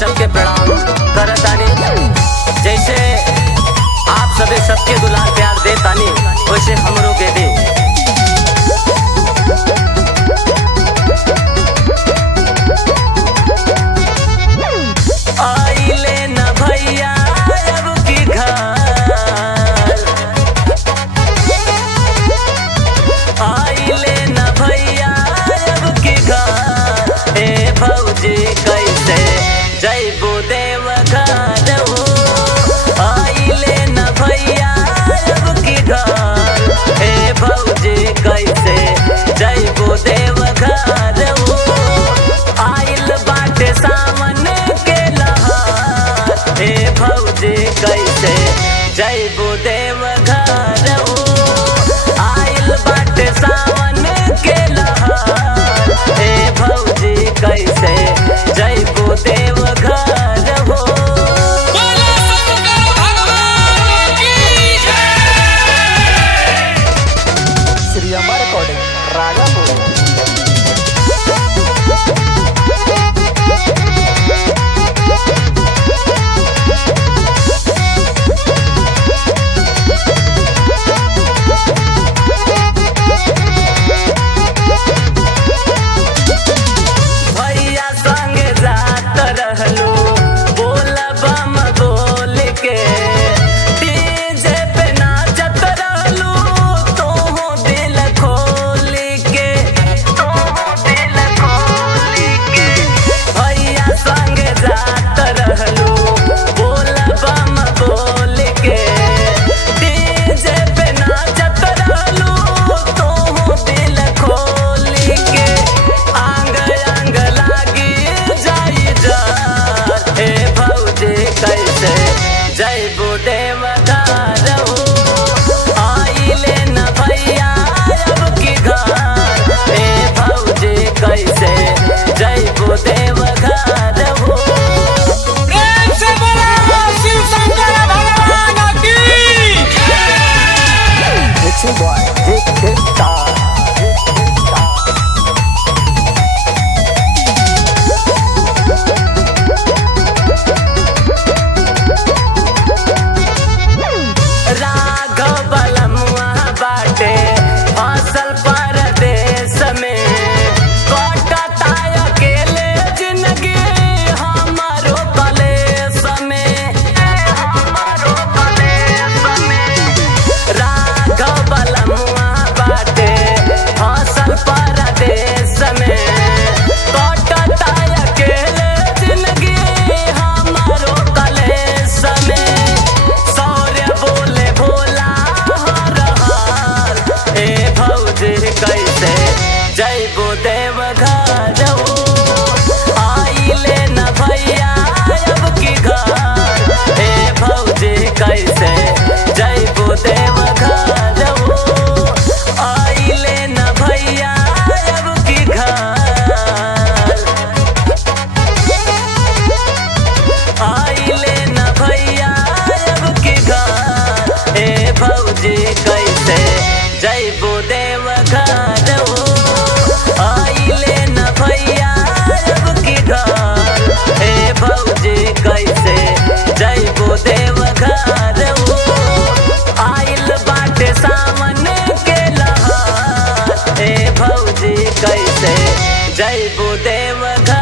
सबके प्रणाम करतानी। जैसे आप सबे सबके दुलार प्यार देतानी वैसे हमरों के दे। आइले न भैया अब की घर, आइले न भैया अब की घर। ए भौजी कैसे जैबो देवघर हो, आइले न भैया अब की घर। ए भौजी कैसे जैबो देवघर हो, आइल बाटे सावन के लहार। ए भौजी कैसे जैबो देवघर हो, आइल बाटे सावन के लहार। ए भौजी कैसे जैबो देवघर हो। श्री अम्बा रिकॉर्डिंग राजापुर। भैया संग जात रहलू बोल बम बोल के, डीजे पे नाचत रहलू तोहो दिल खोल के, तोहो दिल खोल के। भैया संग जात रहलू बोल बम बोल के, डीजे पे नाचत रहलू तोहो दिल खोल के। आंग आंग लागी जाई जार। ए भौजी कैसे जैबो देवघर हो, आइले न भैया अब की घर। ए भौजी कैसे जैबो देवघर हो। प्रेम से बोलो शिव शंकर भगवान की। मिक्सिंग बॉय जे स्टार। राघव बलमुआ बाटे फसल परदेश में, कटता अकेले जिंदगी हमारो कलेश में, हमारो कलेश में। राघव बलमुआ बाटे फसल परदेश में, कटता अकेले जिंदगी हमारो कलेश में। सौर्य बोले भोला हर हार। ए भौजी कैसे जैबो देवघर हो, आइले न भैया अब की घर। ए भौजी कैसे जैबो देवघर हो, आइले न भैया अब की घर। आइले न भैया अब की घर। ए भौजी कैसे जैबो देवघर हो, आइले न भैया अब की घर। ए भौजी कैसे जैबो देवघर हो, आइल बाटे सावन के लहार। ए भौजी कैसे जैबो देवघर।